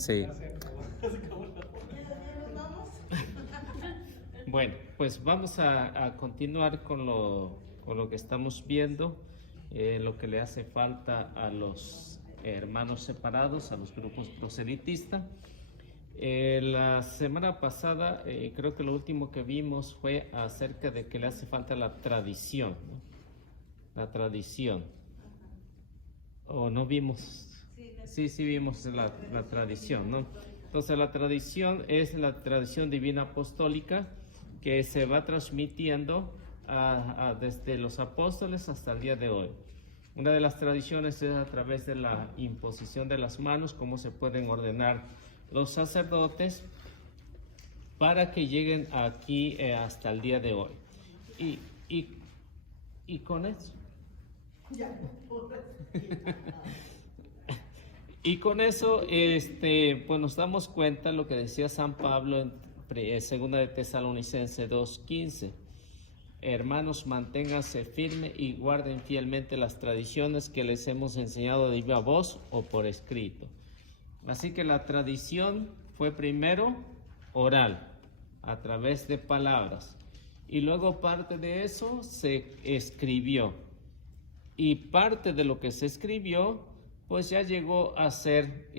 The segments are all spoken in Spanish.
Sí. Bueno, pues vamos a continuar con lo que estamos viendo, lo que le hace falta a los hermanos separados, a los grupos proselitistas. La semana pasada creo que lo último que vimos fue acerca de que le hace falta la tradición, ¿no? La tradición. ¿O no vimos? Sí vimos la tradición, ¿no? Entonces la tradición es la tradición divina apostólica que se va transmitiendo desde los apóstoles hasta el día de hoy. Una de las tradiciones es a través de la imposición de las manos, cómo se pueden ordenar los sacerdotes para que lleguen aquí hasta el día de hoy. Y con eso. Y con eso pues nos damos cuenta lo que decía San Pablo en 2 de Tesalonicenses 2:15. Hermanos, manténganse firmes y guarden fielmente las tradiciones que les hemos enseñado de viva voz o por escrito. Así que la tradición fue primero oral, a través de palabras, y luego parte de eso se escribió, y parte de lo que se escribió pues ya llegó a ser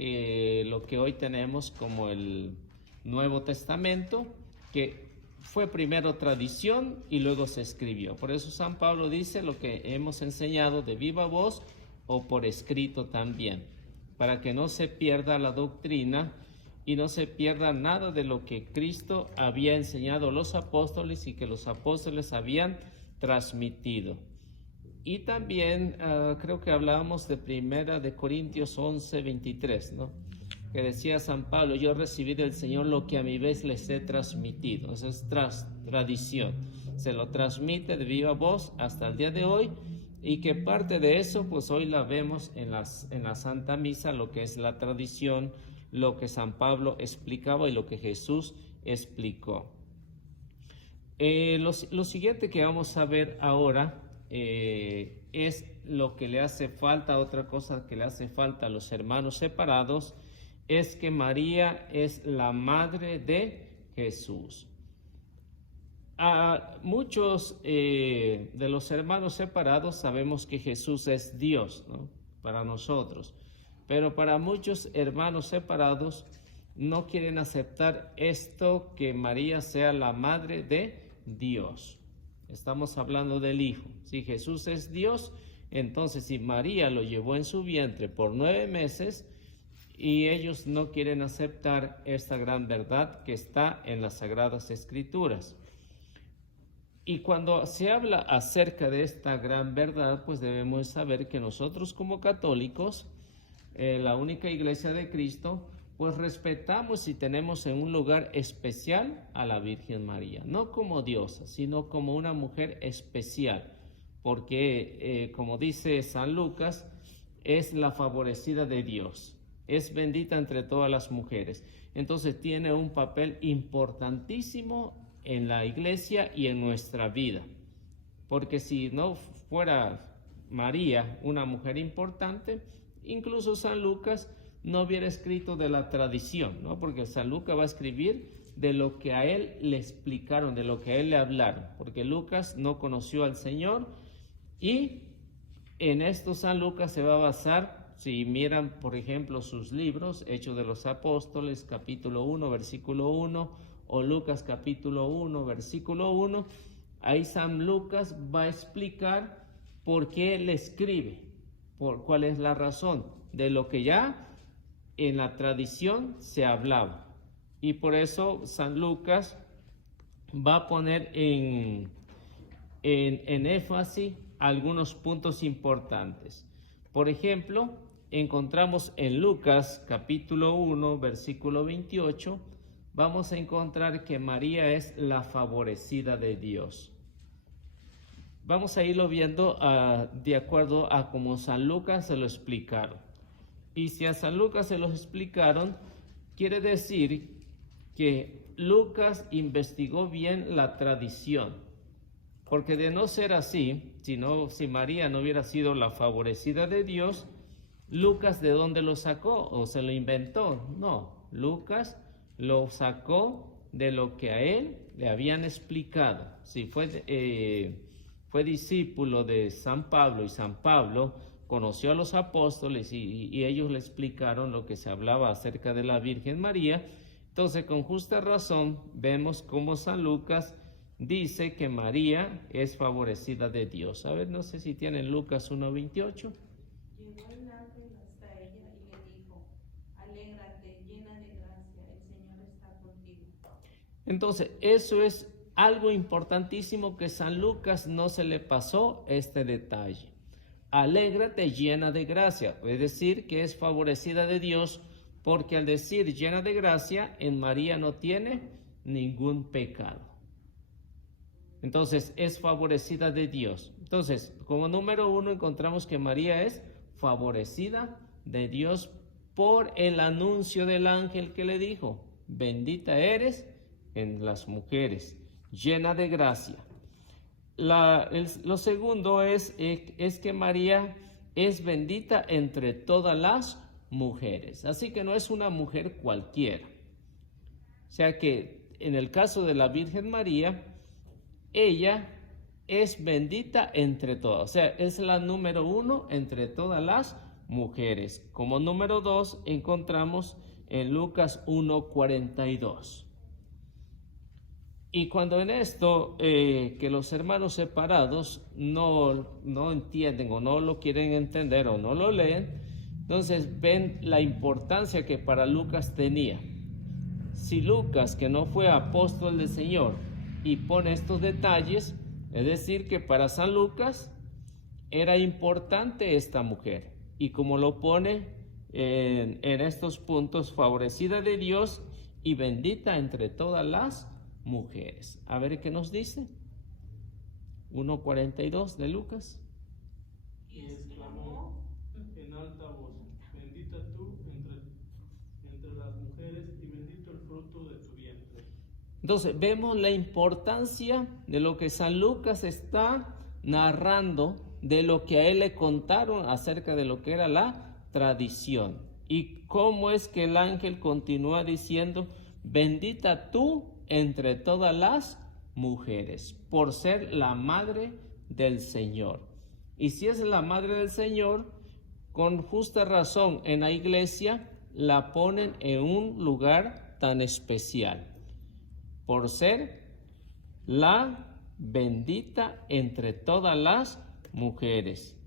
lo que hoy tenemos como el Nuevo Testamento, que fue primero tradición y luego se escribió. Por eso San Pablo dice lo que hemos enseñado de viva voz o por escrito también, para que no se pierda la doctrina y no se pierda nada de lo que Cristo había enseñado a los apóstoles y que los apóstoles habían transmitido. Y también creo que hablábamos de 1 Corintios 11:23, ¿no? Que decía San Pablo: yo recibí del Señor lo que a mi vez les he transmitido. Eso es tradición. Se lo transmite de viva voz hasta el día de hoy, y que parte de eso pues hoy la vemos en la Santa Misa, lo que es la tradición, lo que San Pablo explicaba y lo que Jesús explicó. Lo siguiente que vamos a ver ahora es lo que le hace falta. Otra cosa que le hace falta a los hermanos separados es que María es la madre de Jesús. A muchos de los hermanos separados sabemos que Jesús es Dios, ¿no? Para nosotros, pero para muchos hermanos separados no quieren aceptar esto, que María sea la madre de Dios. Estamos hablando del Hijo. Si Jesús es Dios, entonces si María lo llevó en su vientre por 9 meses, y ellos no quieren aceptar esta gran verdad que está en las Sagradas Escrituras. Y cuando se habla acerca de esta gran verdad, pues debemos saber que nosotros como católicos, la única iglesia de Cristo, pues respetamos y tenemos en un lugar especial a la Virgen María, no como diosa, sino como una mujer especial, porque como dice San Lucas, es la favorecida de Dios, es bendita entre todas las mujeres. Entonces tiene un papel importantísimo en la iglesia y en nuestra vida, porque si no fuera María una mujer importante, incluso San Lucas no hubiera escrito de la tradición, ¿no? Porque San Lucas va a escribir de lo que a él le explicaron, de lo que a él le hablaron, porque Lucas no conoció al Señor, y en esto San Lucas se va a basar. Si miran, por ejemplo, sus libros, Hechos de los Apóstoles, capítulo 1, versículo 1, o Lucas, capítulo 1, versículo 1, ahí San Lucas va a explicar por qué él escribe, cuál es la razón de lo que ya en la tradición se hablaba. Y por eso San Lucas va a poner en énfasis algunos puntos importantes. Por ejemplo, encontramos en Lucas capítulo 1, versículo 28, vamos a encontrar que María es la favorecida de Dios. Vamos a irlo viendo de acuerdo a como San Lucas se lo explicaron. Y si a San Lucas se lo explicaron, quiere decir que Lucas investigó bien la tradición, porque de no ser así, si María no hubiera sido la favorecida de Dios, ¿Lucas de dónde lo sacó o se lo inventó? No, Lucas lo sacó de lo que a él le habían explicado. Si fue discípulo de San Pablo y San Pablo conoció a los apóstoles y ellos le explicaron lo que se hablaba acerca de la Virgen María. Entonces, con justa razón, vemos cómo San Lucas dice que María es favorecida de Dios. A ver, no sé si tienen Lucas 1:28. Llegó el ángel hasta ella y le dijo: alégrate, llena de gracia, el Señor está contigo. Entonces, eso es algo importantísimo que San Lucas no se le pasó este detalle. Alégrate, llena de gracia, es decir, que es favorecida de Dios, porque al decir llena de gracia, en María no tiene ningún pecado. Entonces, es favorecida de Dios. Entonces, como número 1, encontramos que María es favorecida de Dios por el anuncio del ángel que le dijo: bendita eres en las mujeres, llena de gracia. Lo segundo es que María es bendita entre todas las mujeres. Así que no es una mujer cualquiera. O sea que en el caso de la Virgen María, ella es bendita entre todas. O sea, es la número 1 entre todas las mujeres. Como número 2 encontramos en Lucas 1:42. Y cuando en esto, que los hermanos separados no entienden o no lo quieren entender o no lo leen, entonces ven la importancia que para Lucas tenía. Si Lucas, que no fue apóstol del Señor, y pone estos detalles, es decir, que para San Lucas era importante esta mujer. Y como lo pone en estos puntos, favorecida de Dios y bendita entre todas las mujeres. A ver qué nos dice. 1:42 de Lucas. Y exclamó en alta voz: bendita tú entre las mujeres y bendito el fruto de tu vientre. Entonces vemos la importancia de lo que San Lucas está narrando, de lo que a él le contaron acerca de lo que era la tradición. Y cómo es que el ángel continúa diciendo: bendita tú entre todas las mujeres, por ser la madre del Señor. Y si es la madre del Señor, con justa razón en la iglesia la ponen en un lugar tan especial, por ser la bendita entre todas las mujeres.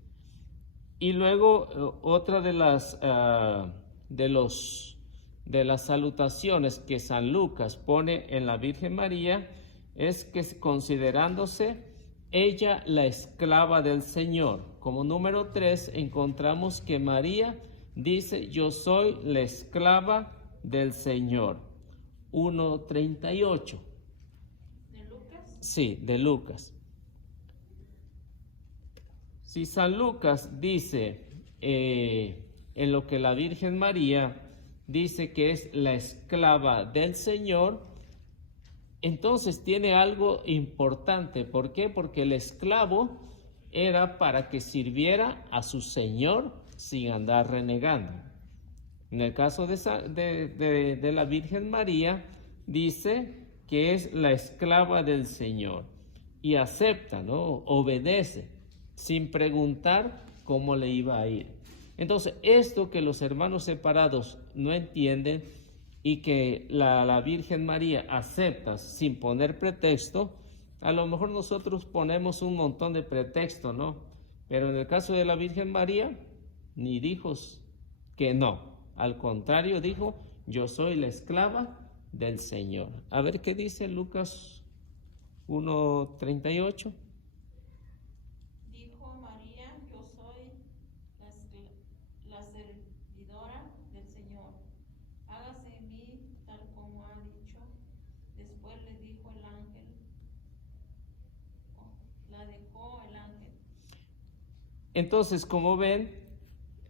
Y luego otra de las salutaciones que San Lucas pone en la Virgen María es que, considerándose ella la esclava del Señor. Como número 3 encontramos que María dice: yo soy la esclava del Señor. 1:38. ¿De Lucas? Sí, de Lucas. Si San Lucas dice en lo que la Virgen María dice que es la esclava del Señor, entonces tiene algo importante. ¿Por qué? Porque el esclavo era para que sirviera a su Señor sin andar renegando. En el caso de la Virgen María, dice que es la esclava del Señor y acepta, ¿no? Obedece sin preguntar cómo le iba a ir. Entonces, esto que los hermanos separados no entienden y que la Virgen María acepta sin poner pretexto, a lo mejor nosotros ponemos un montón de pretextos, ¿no? Pero en el caso de la Virgen María, ni dijo que no. Al contrario, dijo: yo soy la esclava del Señor. A ver qué dice Lucas 1:38. Dijo María: yo soy la servidora del Señor, hágase en mí tal como ha dicho. Después le dijo el ángel, la dejó el ángel. Entonces, como ven,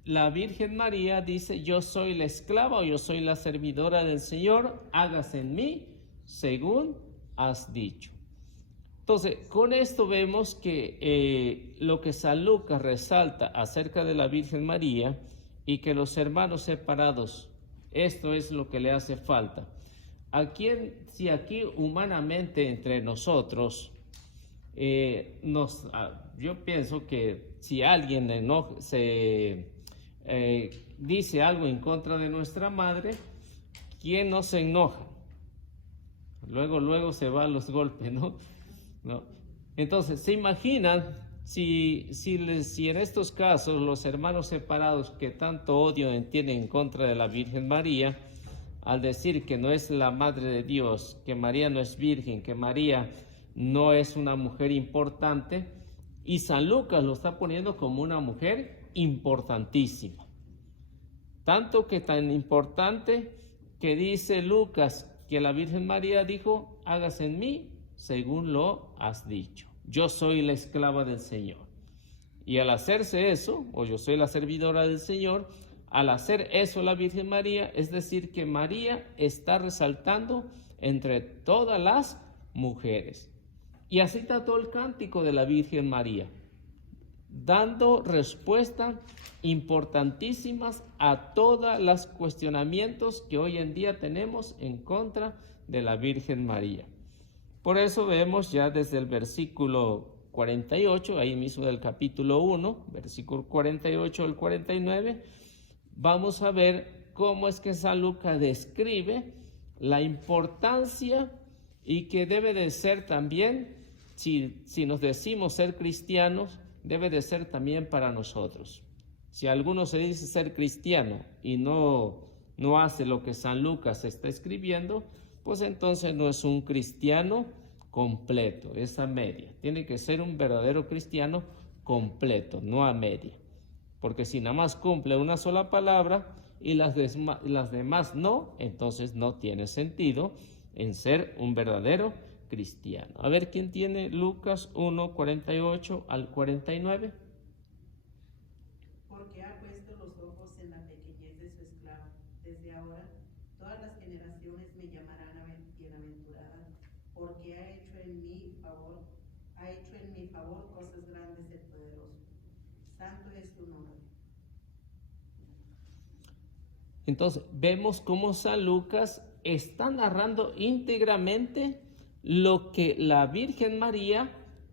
la Virgen María dice: yo soy la esclava o yo soy la servidora del Señor, hágase en mí según has dicho. Entonces, con esto vemos que lo que San Lucas resalta acerca de la Virgen María y que los hermanos separados, esto es lo que le hace falta. Si aquí humanamente entre nosotros, yo pienso que si alguien dice algo en contra de nuestra madre, ¿quién no se enoja? Luego se van los golpes, ¿no? Entonces, ¿se imaginan si en estos casos los hermanos separados que tanto odio tienen en contra de la Virgen María, al decir que no es la Madre de Dios, que María no es virgen, que María no es una mujer importante, y San Lucas lo está poniendo como una mujer importantísima? Tanto que tan importante que dice Lucas que la Virgen María dijo: hágase en mí según lo has dicho. Yo soy la esclava del Señor. Y al hacerse eso, o yo soy la servidora del Señor, al hacer eso la Virgen María, es decir, que María está resaltando entre todas las mujeres. Y así está todo el cántico de la Virgen María, dando respuestas importantísimas a todos los cuestionamientos que hoy en día tenemos en contra de la Virgen María. Por eso vemos ya desde el versículo 48, ahí mismo del capítulo 1, versículo 48 al 49, vamos a ver cómo es que San Lucas describe la importancia y que debe de ser también, si nos decimos ser cristianos, debe de ser también para nosotros. Si alguno se dice ser cristiano y no hace lo que San Lucas está escribiendo, pues entonces no es un cristiano completo, es a media. Tiene que ser un verdadero cristiano completo, no a media. Porque si nada más cumple una sola palabra y las demás no, entonces no tiene sentido en ser un verdadero cristiano. A ver, ¿quién tiene Lucas 1, 48 al 49? Porque ha puesto los ojos en la pequeñez de su esclava. Desde ahora, todas las generaciones me llamarán bienaventurada, porque ha hecho en mi favor cosas grandes el poderoso. Santo es tu nombre. Entonces, vemos cómo San Lucas está narrando íntegramente lo que la Virgen María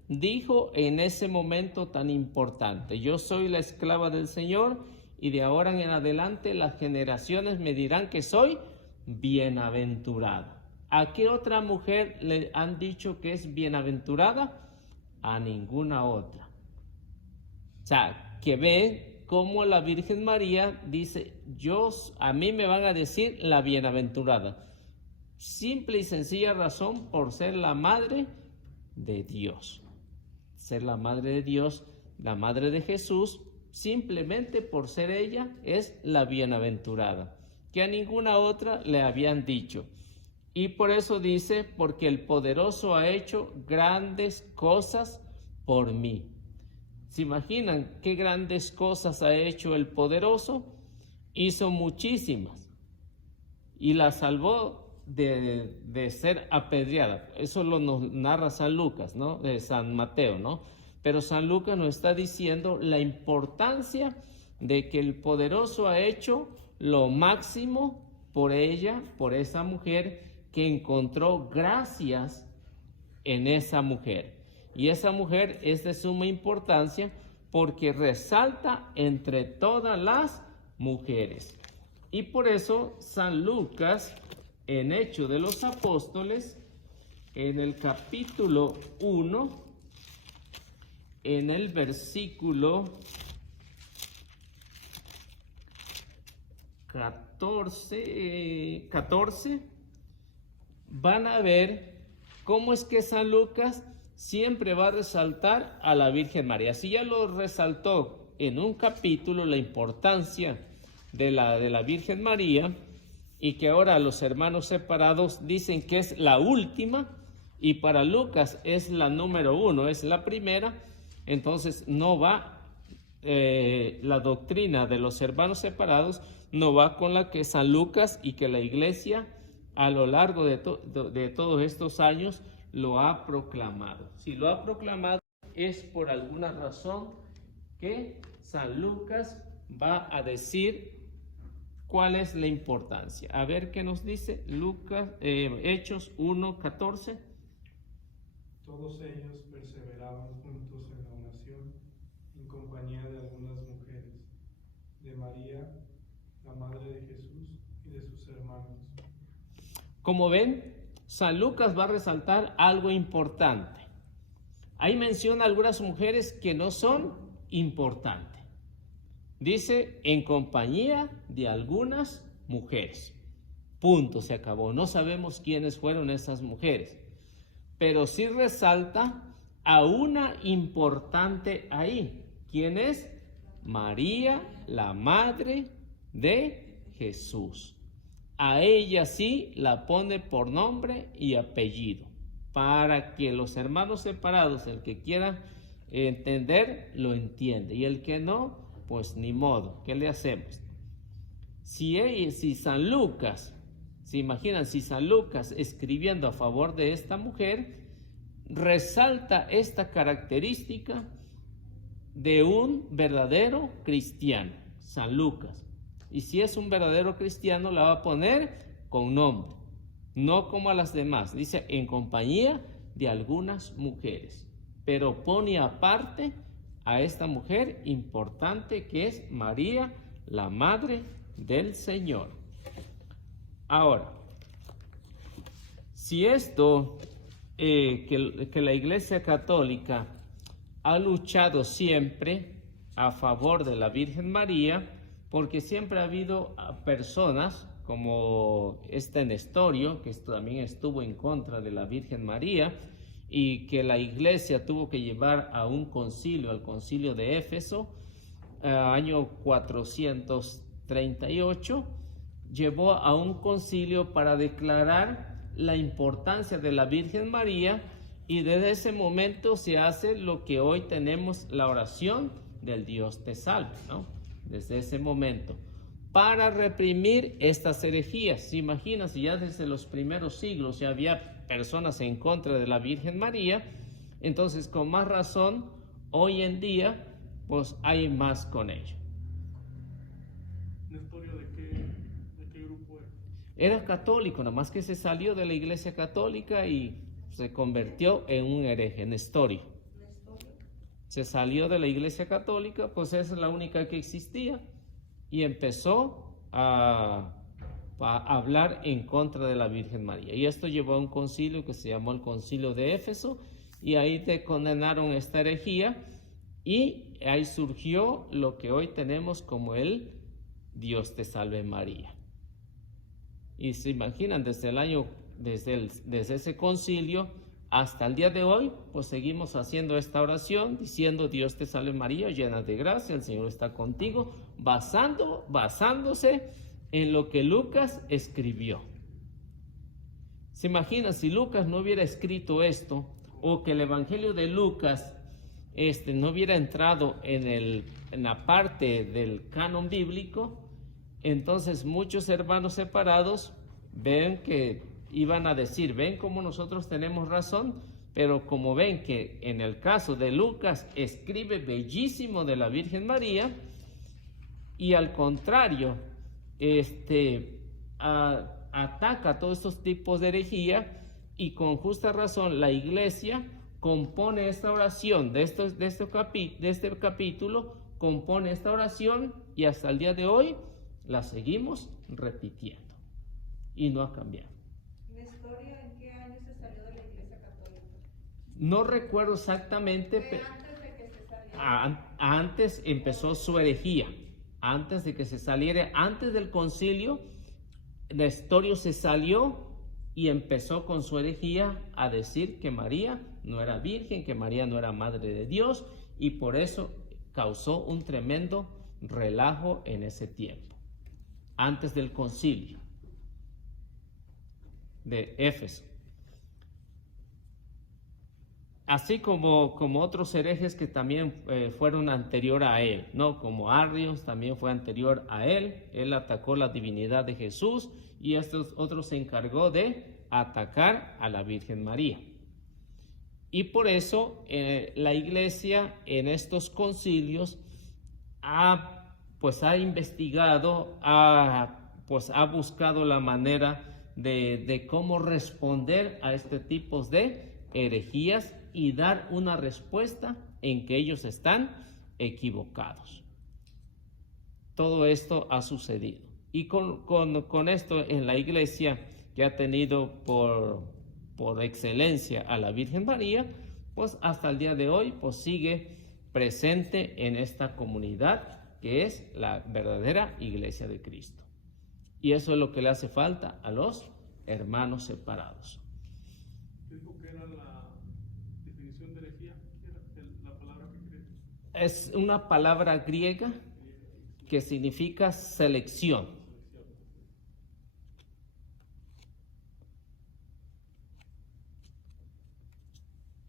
dijo en ese momento tan importante. Yo soy la esclava del Señor y de ahora en adelante las generaciones me dirán que soy bienaventurada. ¿A qué otra mujer le han dicho que es bienaventurada? A ninguna otra. O sea, que ve cómo la Virgen María dice: a mí me van a decir la bienaventurada. Simple y sencilla razón por ser la madre de Dios. Ser la madre de Dios, la madre de Jesús, simplemente por ser ella es la bienaventurada, que a ninguna otra le habían dicho. Y por eso dice: porque el poderoso ha hecho grandes cosas por mí. ¿Se imaginan qué grandes cosas ha hecho el poderoso? Hizo muchísimas y la salvó de ser apedreada. Eso nos narra San Lucas, ¿no? De San Mateo, ¿no? Pero San Lucas nos está diciendo la importancia de que el poderoso ha hecho lo máximo por ella, por esa mujer, que encontró gracias en esa mujer. Y esa mujer es de suma importancia porque resalta entre todas las mujeres. Y por eso San Lucas, en Hechos de los Apóstoles, en el capítulo 1, en el versículo 14, van a ver cómo es que San Lucas siempre va a resaltar a la Virgen María. Si ya lo resaltó en un capítulo la importancia de la Virgen María, y que ahora los hermanos separados dicen que es la última, y para Lucas es la número 1, es la primera, entonces no va, la doctrina de los hermanos separados no va con la que San Lucas y que la Iglesia a lo largo de todos estos años lo ha proclamado. Si lo ha proclamado es por alguna razón que San Lucas va a decir cuál es la importancia. A ver qué nos dice Hechos 1:14. Todos ellos perseveraban juntos en la oración, en compañía de algunas mujeres, de María, la madre de Jesús, y de sus hermanos. Como ven, San Lucas va a resaltar algo importante. Ahí menciona algunas mujeres que no son importantes. Dice, en compañía de algunas mujeres. Punto, se acabó. No sabemos quiénes fueron esas mujeres. Pero sí resalta a una importante ahí. ¿Quién es? María, la madre de Jesús. A ella sí la pone por nombre y apellido, para que los hermanos separados, el que quiera entender, lo entiende, y el que no, pues ni modo, ¿qué le hacemos? Si San Lucas, se imaginan, si San Lucas escribiendo a favor de esta mujer, resalta esta característica de un verdadero cristiano, San Lucas. Y si es un verdadero cristiano, la va a poner con nombre, no como a las demás. Dice, en compañía de algunas mujeres. Pero pone aparte a esta mujer importante que es María, la madre del Señor. Ahora, si esto, que la Iglesia Católica ha luchado siempre a favor de la Virgen María, porque siempre ha habido personas como Nestorio, que también estuvo en contra de la Virgen María, y que la Iglesia tuvo que llevar a un concilio, al concilio de Éfeso, año 438, llevó a un concilio para declarar la importancia de la Virgen María, y desde ese momento se hace lo que hoy tenemos, la oración del Dios te salve, ¿no? Desde ese momento, para reprimir estas herejías. ¿Se imaginan si ya desde los primeros siglos ya había personas en contra de la Virgen María? Entonces, con más razón, hoy en día, pues hay más con ello. ¿Nestorio de qué grupo era? Era católico, nada más que se salió de la Iglesia Católica y se convirtió en un hereje, Nestorio. Se salió de la Iglesia Católica, pues esa es la única que existía, y empezó a hablar en contra de la Virgen María. Y esto llevó a un concilio que se llamó el Concilio de Éfeso, y ahí condenaron esta herejía, y ahí surgió lo que hoy tenemos como el Dios te salve María. Y se imaginan, desde ese concilio hasta el día de hoy, pues seguimos haciendo esta oración, diciendo Dios te salve María, llena de gracia, el Señor está contigo, basándose en lo que Lucas escribió. ¿Se imagina si Lucas no hubiera escrito esto, o que el Evangelio de Lucas no hubiera entrado en la parte del canon bíblico? Entonces muchos hermanos separados ven que iban a decir, ven cómo nosotros tenemos razón, pero como ven que en el caso de Lucas escribe bellísimo de la Virgen María, y al contrario, ataca todos estos tipos de herejía, y con justa razón la Iglesia compone esta oración de este capítulo, compone esta oración, y hasta el día de hoy la seguimos repitiendo, y no ha cambiado. ¿Nestorio en qué año se salió de la Iglesia Católica? No recuerdo exactamente, ¿Fue antes de que se saliera? Antes empezó su herejía, antes de que se saliera, antes del concilio, Nestorio se salió y empezó con su herejía a decir que María no era virgen, que María no era madre de Dios, y por eso causó un tremendo relajo en ese tiempo, antes del concilio de Éfeso. Así como otros herejes que también fueron anterior a él, ¿no? Como Arrios también fue anterior a él. Él atacó la divinidad de Jesús, y estos otros se encargó de atacar a la Virgen María. Y por eso la Iglesia en estos concilios ha pues ha investigado, pues ha buscado la manera de cómo responder a este tipo de herejías y dar una respuesta en que ellos están equivocados. Todo esto ha sucedido. Y con esto en la iglesia, que ha tenido por excelencia a la Virgen María, pues hasta el día de hoy pues sigue presente en esta comunidad que es la verdadera Iglesia de Cristo. Y eso es lo que le hace falta a los hermanos separados. ¿Qué dijo que era la definición de herejía? ¿Qué era la palabra que crees? Es una palabra griega que significa selección.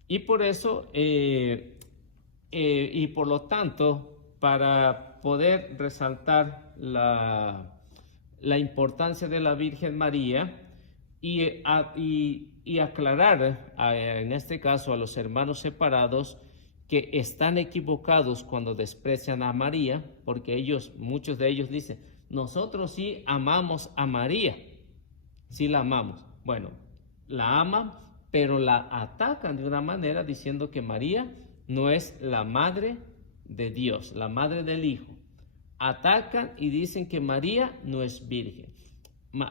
Y por eso, y por lo tanto, para poder resaltar la importancia de la Virgen María y aclarar, en este caso, a los hermanos separados que están equivocados cuando desprecian a María, porque muchos de ellos dicen, nosotros sí amamos a María, sí la amamos. Bueno, la aman, pero la atacan de una manera diciendo que María no es la madre de Dios, la madre del Hijo. Atacan y dicen que María no es virgen.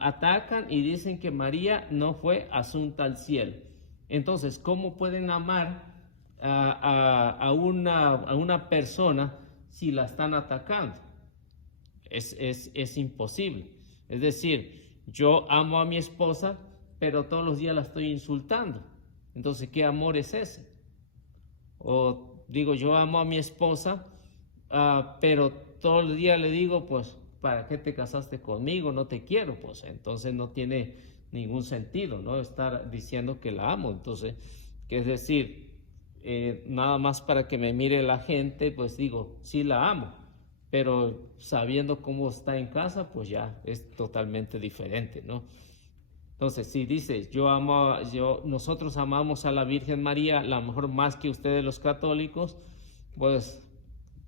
Atacan y dicen que María no fue asunta al cielo. Entonces, ¿cómo pueden amar a una persona si la están atacando? Es imposible. Es decir, yo amo a mi esposa, pero todos los días la estoy insultando. Entonces, ¿qué amor es ese? O digo, yo amo a mi esposa, pero todos los días le digo, pues, ¿para qué te casaste conmigo? No te quiero, pues, entonces no tiene ningún sentido, ¿no? Estar diciendo que la amo. Entonces, que es decir, nada más para que me mire la gente, pues digo, sí la amo, pero sabiendo cómo está en casa, pues ya es totalmente diferente, ¿no? Entonces, si dices, nosotros amamos a la Virgen María, a lo mejor más que ustedes los católicos, pues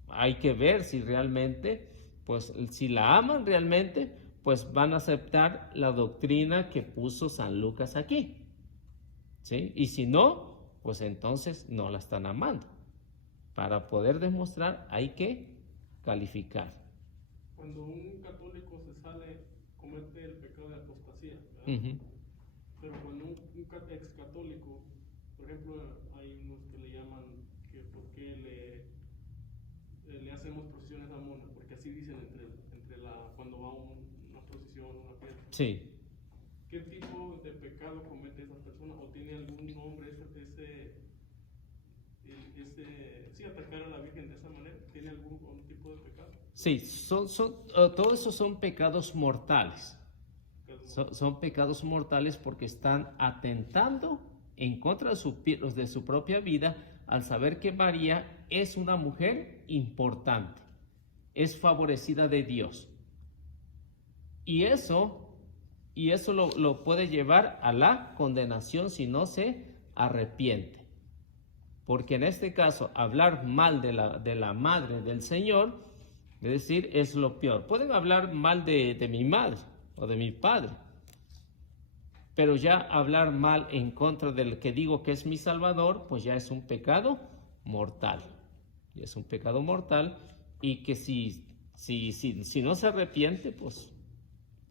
hay que ver si realmente, pues si la aman realmente, pues van a aceptar la doctrina que puso San Lucas aquí, ¿sí? Y si no, pues entonces no la están amando. Para poder demostrar hay que calificar. Cuando un católico se sale, comete el pecado de apostasía, ¿verdad? Uh-huh. Pero cuando un ex católico, por ejemplo, hay unos que le llaman que por qué le hacemos procesiones a Mona, porque así dicen cuando va a una procesión, una fiesta. Sí. ¿Qué tipo de pecado comete esa persona? ¿O tiene algún nombre atacar a la Virgen de esa manera? ¿Tiene algún tipo de pecado? Sí, todos esos son pecados mortales. Son pecados mortales porque están atentando en contra de su propia vida al saber que María es una mujer importante, es favorecida de Dios. Y eso lo puede llevar a la condenación si no se arrepiente. Porque en este caso, hablar mal de la madre del Señor, es decir, es lo peor. Pueden hablar mal de mi madre o de mi padre, pero ya hablar mal en contra del que digo que es mi Salvador, pues ya es un pecado mortal. Y es un pecado mortal y que si no se arrepiente, pues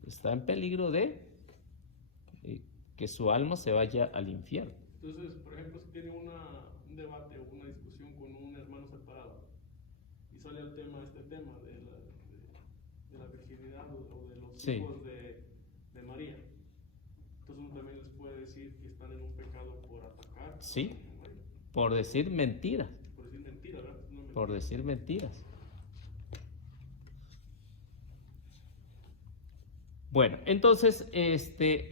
está en peligro de que su alma se vaya al infierno. Entonces, por ejemplo, si tiene un debate o una discusión con un hermano separado y sale este tema de la virginidad o de los hijos de María, entonces uno también les puede decir que están en un pecado por atacar. Sí, por decir mentiras. Por decir mentiras, ¿verdad? Por decir mentiras. Bueno, entonces,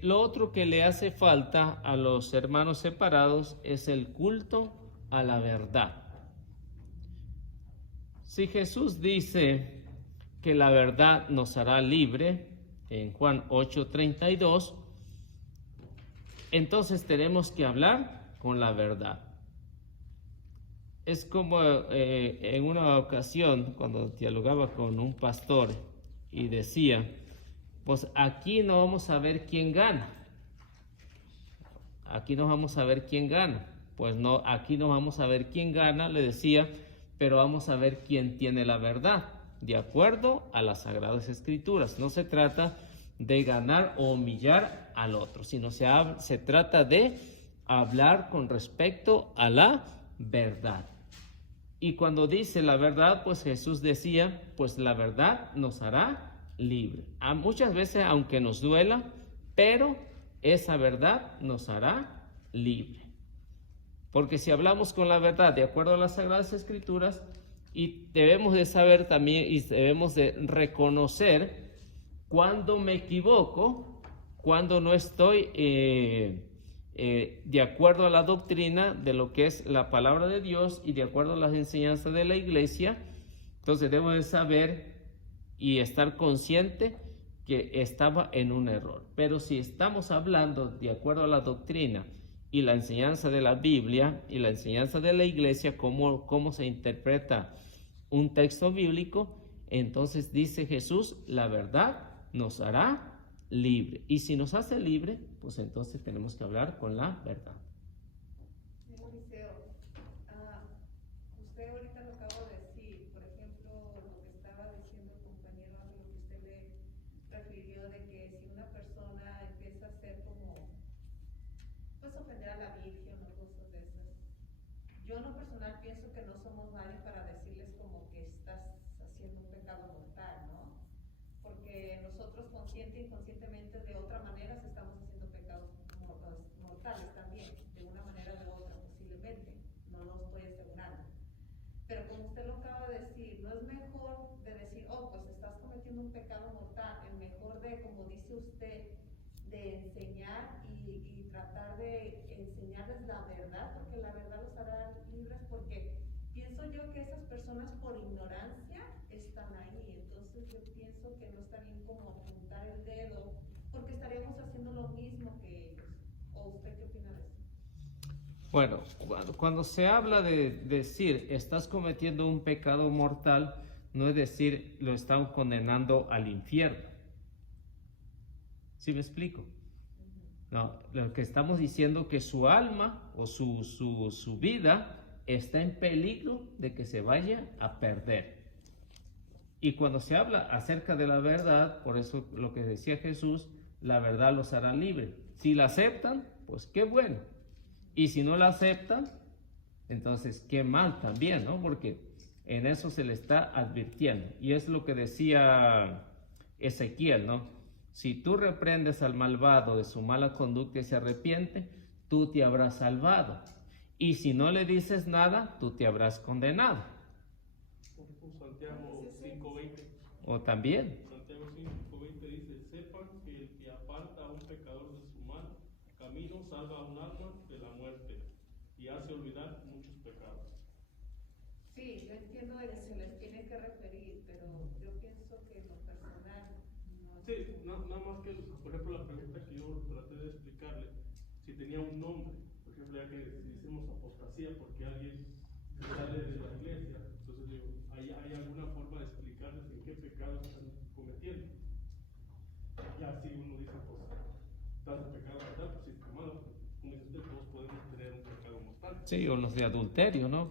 lo otro que le hace falta a los hermanos separados es el culto a la verdad. Si Jesús dice que la verdad nos hará libre, en Juan 8:32, entonces tenemos que hablar con la verdad. Es como en una ocasión cuando dialogaba con un pastor y decía, pues aquí no vamos a ver quién gana. Aquí no vamos a ver quién gana. Pues no, aquí no vamos a ver quién gana, le decía, pero vamos a ver quién tiene la verdad, de acuerdo a las Sagradas Escrituras. No se trata de ganar o humillar al otro, sino se trata de hablar con respecto a la verdad. Y cuando dice la verdad, pues Jesús decía, pues la verdad nos hará libre. Muchas veces, aunque nos duela, pero esa verdad nos hará libre. Porque si hablamos con la verdad de acuerdo a las Sagradas Escrituras, y debemos de saber también y debemos de reconocer cuando me equivoco, cuando no estoy de acuerdo a la doctrina de lo que es la palabra de Dios y de acuerdo a las enseñanzas de la iglesia. Entonces debo de saber y estar consciente que estaba en un error. Pero si estamos hablando de acuerdo a la doctrina y la enseñanza de la Biblia y la enseñanza de la iglesia, cómo se interpreta un texto bíblico, entonces dice Jesús, la verdad nos hará libre. Y si nos hace libre, pues entonces tenemos que hablar con la verdad. Eliseo, usted ahorita lo acabo de decir, por ejemplo, lo que estaba diciendo el compañero, a lo que usted le refirió de que si una persona empieza a ser como, pues ofender a la Virgen o cosas de esas. Yo en lo personal pienso que no somos nadie para decirles como que estás haciendo un pecado mortal, ¿no? Porque nosotros consciente e inconscientemente de otra manera estamos haciendo pecados mortales también, de una manera o de otra posiblemente, no lo estoy asegurando. Pero como usted lo acaba de decir, no es mejor de decir, oh, pues estás cometiendo un pecado mortal, es mejor de, como dice usted, de enseñar y tratar de enseñarles la verdad, porque la verdad los hará libres, porque pienso yo que esas personas por ignorancia están ahí, entonces yo pienso que no está bien como apuntar el dedo, porque estaríamos haciendo lo mismo que ellos. ¿O usted qué opina de eso? Bueno, cuando se habla de decir estás cometiendo un pecado mortal, no es decir lo están condenando al infierno. ¿Sí me explico? No, lo que estamos diciendo que su alma o su vida está en peligro de que se vaya a perder. Y cuando se habla acerca de la verdad, por eso lo que decía Jesús, la verdad los hará libres. Si la aceptan, pues qué bueno. Y si no la aceptan, entonces qué mal también, ¿no? Porque en eso se le está advirtiendo. Y es lo que decía Ezequiel, ¿no? Si tú reprendes al malvado de su mala conducta y se arrepiente, tú te habrás salvado. Y si no le dices nada, tú te habrás condenado. Santiago 5:20. O también. Santiago 5:20 dice, sepan que el que aparta a un pecador de su mal camino salva a un alma de la muerte y hace olvidar muchos pecados. Sí, yo entiendo de que se les tiene que referir, pero yo pienso que en lo personal no es... Sí, nada más que, por ejemplo, la pregunta que yo traté de explicarle, si tenía un nombre, por ejemplo, ya que decimos apostasía porque alguien sale de la iglesia, entonces digo, ¿hay alguna forma de explicarles en qué pecados están cometiendo? Ya si uno dice, pues, estás en pecado mortal, pues sí está malo, como dice usted, todos podemos tener un pecado mortal. Sí, o los de adulterio, ¿no?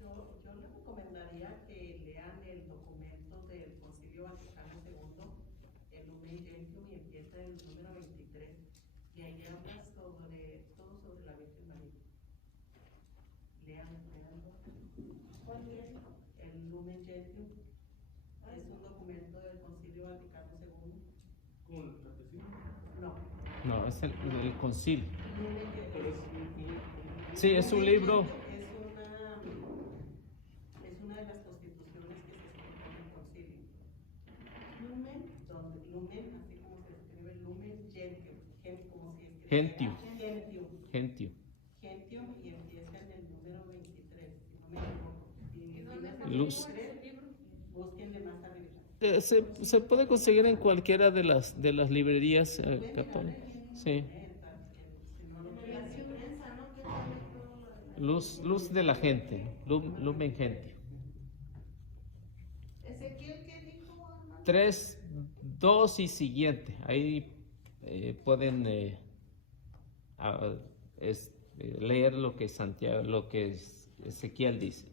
Yo le recomendaría que lean el documento del Concilio Vaticano II, el Lumen Gentium, y empieza el número 23, y ahí habla todo sobre la Virgen María. Leanlo. ¿Cuál es? El Lumen Gentium es un documento del Concilio Vaticano II. ¿Como el catecismo? No, es el concilio. Lumen Gentium. Pero es Sí, es un libro. Es una de las constituciones que se escribió en el concilio. Lumen, así como se escribe, Lumen Gentium, como se escribe. Gentium. Gentium. Gentium. Y empieza en el número 23, si no me equivoco. ¿Y dónde se Luz. encuentra ese libro? Búsquenle más arriba. Se puede conseguir en cualquiera de las librerías católicas. Sí. Si no lo En quieren, la prensa, ¿no? Que sale todo lo de Luz de la gente, lumen gentium. Ezequiel, ¿qué dijo, hermano? 3, 2 y siguiente. Ahí pueden leer lo que Santiago, lo que Ezequiel dice.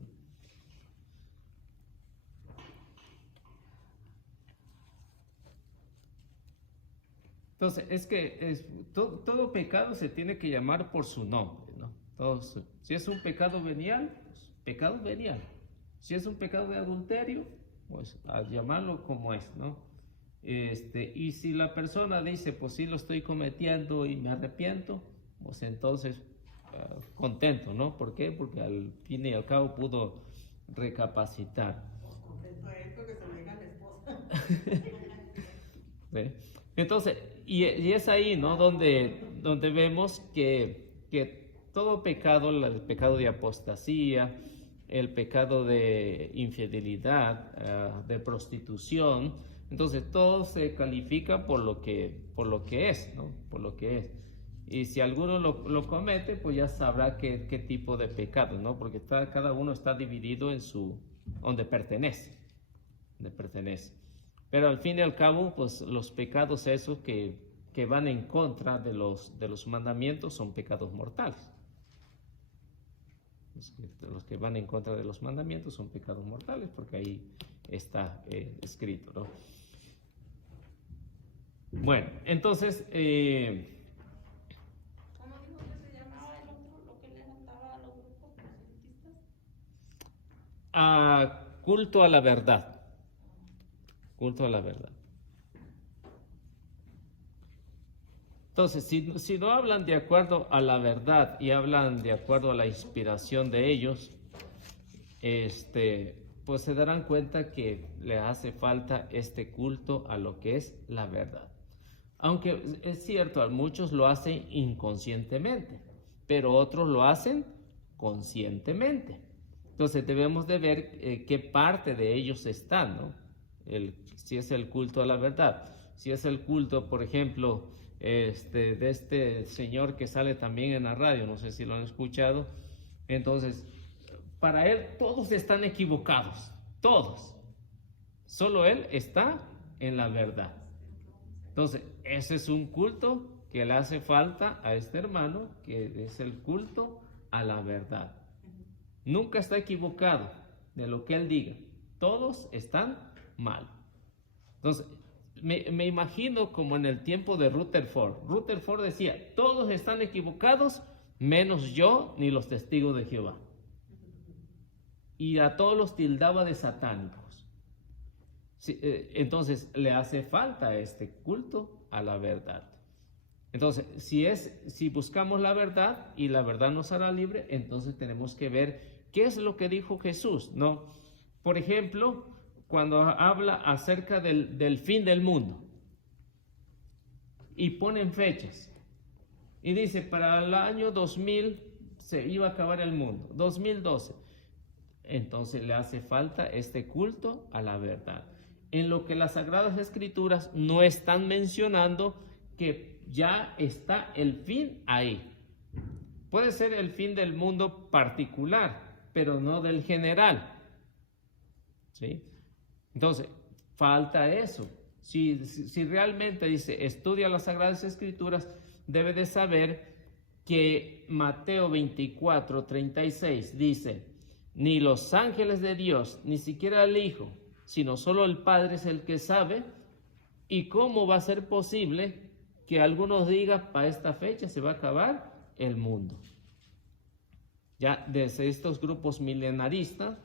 Entonces, es que todo pecado se tiene que llamar por su nombre, ¿no? Si es un pecado venial, pues pecado venial. Si es un pecado de adulterio, pues a llamarlo como es, ¿no? Y si la persona dice, pues sí lo estoy cometiendo y me arrepiento, pues entonces contento, ¿no? ¿Por qué? Porque al fin y al cabo pudo recapacitar. Contento a él porque se lo diga a la esposa. ¿Sí? Entonces, y es ahí, ¿no? Donde vemos que todo pecado, el pecado de apostasía, el pecado de infidelidad, de prostitución, entonces todo se califica por lo que es, ¿no? Por lo que es. Y si alguno lo comete, pues ya sabrá qué tipo de pecado, ¿no? Porque cada uno está dividido en donde pertenece. Pero al fin y al cabo, pues los pecados esos que van en contra de los mandamientos son pecados mortales. Los que van en contra de los mandamientos son pecados mortales, porque ahí está escrito, ¿no? Bueno, entonces, ¿Cómo dijo que se llamaba el otro, lo que le juntaba a los grupos proselitistas? culto a la verdad. Culto a la verdad. Entonces, si no hablan de acuerdo a la verdad y hablan de acuerdo a la inspiración de ellos, pues se darán cuenta que le hace falta este culto a lo que es la verdad. Aunque es cierto, muchos lo hacen inconscientemente, pero otros lo hacen conscientemente. Entonces debemos de ver qué parte de ellos está, ¿no? Si es el culto a la verdad, si es el culto, por ejemplo, de este señor que sale también en la radio, no sé si lo han escuchado. Entonces, para él todos están equivocados, todos. Solo él está en la verdad. Entonces, ese es un culto que le hace falta a este hermano, que es el culto a la verdad. Nunca está equivocado de lo que él diga. Todos están mal. Entonces, me imagino como en el tiempo de Rutherford. Rutherford decía, todos están equivocados, menos yo ni los testigos de Jehová. Y a todos los tildaba de satánicos. Sí, entonces, le hace falta este culto a la verdad. Entonces, si buscamos la verdad y la verdad nos hará libre, entonces tenemos que ver qué es lo que dijo Jesús, ¿no? Por ejemplo, cuando habla acerca del fin del mundo y ponen fechas y dice, para el año 2000 se iba a acabar el mundo, 2012. Entonces le hace falta este culto a la verdad. En lo que las Sagradas Escrituras no están mencionando que ya está el fin ahí. Puede ser el fin del mundo particular, pero no del general. ¿Sí? Entonces, falta eso. Si realmente dice, estudia las Sagradas Escrituras, debe de saber que Mateo 24:36 dice, ni los ángeles de Dios, ni siquiera el Hijo, sino solo el Padre es el que sabe. ¿Y cómo va a ser posible que algunos digan, para esta fecha se va a acabar el mundo? Ya desde estos grupos milenaristas,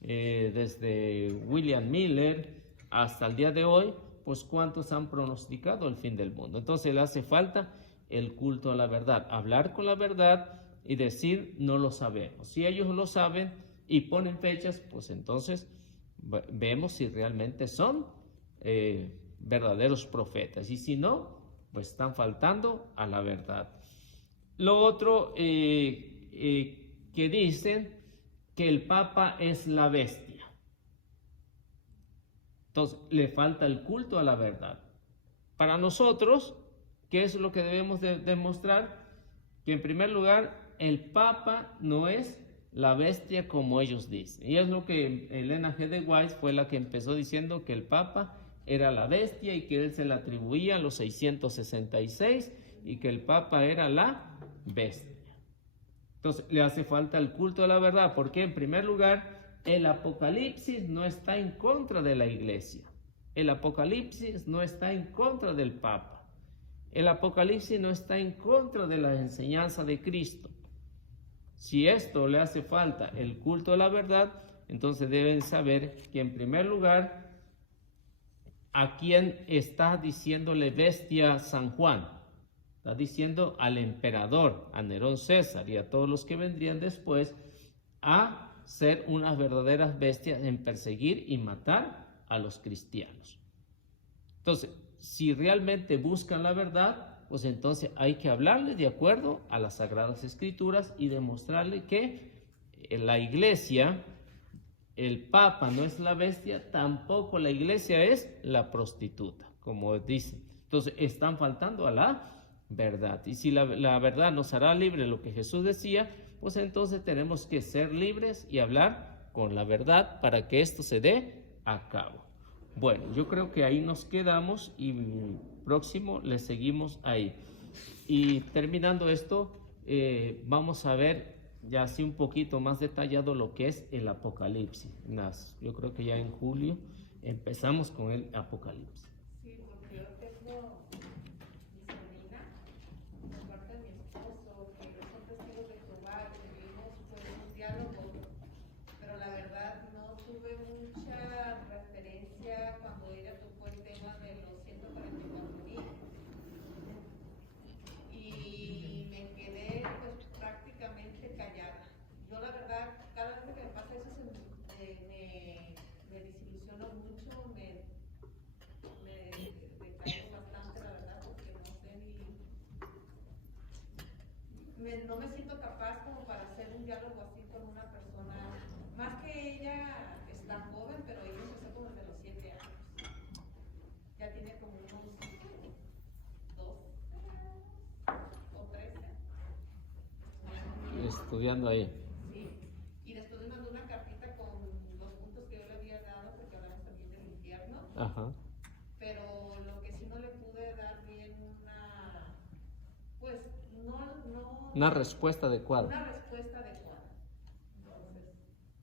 desde William Miller hasta el día de hoy, pues cuántos han pronosticado el fin del mundo. Entonces le hace falta el culto a la verdad, hablar con la verdad y decir no lo sabemos. Si ellos lo saben y ponen fechas, pues entonces vemos si realmente son verdaderos profetas, y si no, pues están faltando a la verdad. Lo otro que dicen que el Papa es la bestia. Entonces, le falta el culto a la verdad. Para nosotros, ¿qué es lo que debemos de demostrar? Que en primer lugar, el Papa no es la bestia como ellos dicen. Y es lo que Elena G. de White fue la que empezó diciendo que el Papa era la bestia y que él se le atribuía los 666 y que el Papa era la bestia. Entonces le hace falta el culto de la verdad, porque en primer lugar el Apocalipsis no está en contra de la iglesia, el Apocalipsis no está en contra del Papa, el Apocalipsis no está en contra de la enseñanza de Cristo. Si esto le hace falta el culto de la verdad, entonces deben saber que en primer lugar a quién está diciéndole bestia San Juan. Está diciendo al emperador, a Nerón César y a todos los que vendrían después a ser unas verdaderas bestias en perseguir y matar a los cristianos. Entonces, si realmente buscan la verdad, pues entonces hay que hablarle de acuerdo a las Sagradas Escrituras y demostrarle que la iglesia, el Papa no es la bestia, tampoco la iglesia es la prostituta, como dicen. Entonces, están faltando a la verdad. Y si la verdad nos hará libre, lo que Jesús decía, pues entonces tenemos que ser libres y hablar con la verdad para que esto se dé a cabo. Bueno, yo creo que ahí nos quedamos y próximo le seguimos ahí. Y terminando esto, vamos a ver ya así un poquito más detallado lo que es el Apocalipsis. Yo creo que ya en julio empezamos con el Apocalipsis. Sí, porque yo tengo mi sobrina, por parte de mi esposo, que ellos son testigos de Jehová, que tuvimos pues un diálogo, pero la verdad no tuve mucha referencia cuando ella tocó el tema de los 144,000 y me quedé pues prácticamente callada. Yo la verdad, cada vez que me pasa eso me desilusiono mucho, me decaigo bastante, la verdad, porque no sé no me siento capaz como para hacer un diálogo así con una persona, más que ella está joven, pero ella empezó como desde los 7 años, ya tiene como unos 12 o 13 Estudiando ahí. Sí, y después me mandó una cartita con los puntos que yo le había dado, porque hablamos también del infierno. Ajá. Pero lo que sí no le pude dar bien Una respuesta adecuada. una respuesta adecuada. Entonces,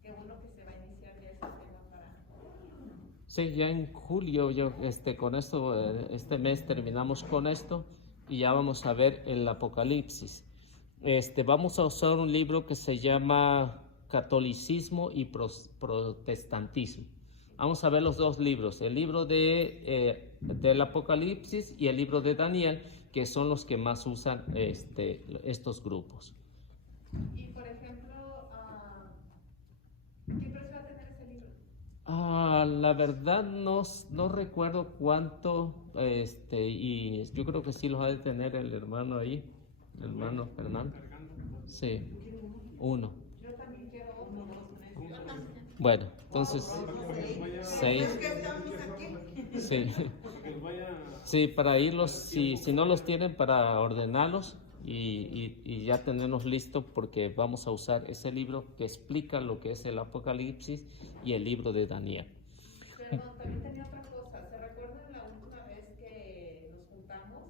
qué bueno que se va a iniciar ya ese tema para... Sí, ya en julio, con esto, este mes terminamos con esto y ya vamos a ver el Apocalipsis. Vamos a usar un libro que se llama Catolicismo y Protestantismo. Vamos a ver los dos libros, el libro del Apocalipsis y el libro de Daniel, que son los que más usan estos grupos. Y por ejemplo, ¿qué precio va a tener ese libro? La verdad no recuerdo cuánto, y yo creo que sí los ha de tener el hermano ahí, el hermano Fernando. Sí, uno. Yo también quiero otro. Bueno, entonces 6. Sí. Sí, para irlos, si no los tienen, para ordenarlos y ya tenerlos listos, porque vamos a usar ese libro que explica lo que es el Apocalipsis y el libro de Daniel. Perdón, también tenía otra cosa. ¿Se recuerdan la última vez que nos juntamos?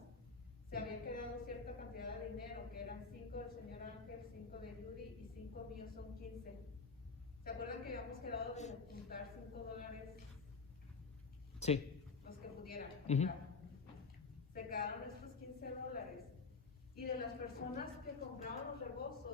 Se había quedado cierta cantidad de dinero, que eran 5 del señor Ángel, 5 de Yuri y 5 míos, son 15. ¿Se acuerdan que habíamos quedado de juntar $5? Sí. Los que pudieran. Uh-huh. Se quedaron estos $15. Y de las personas que compraron los rebozos,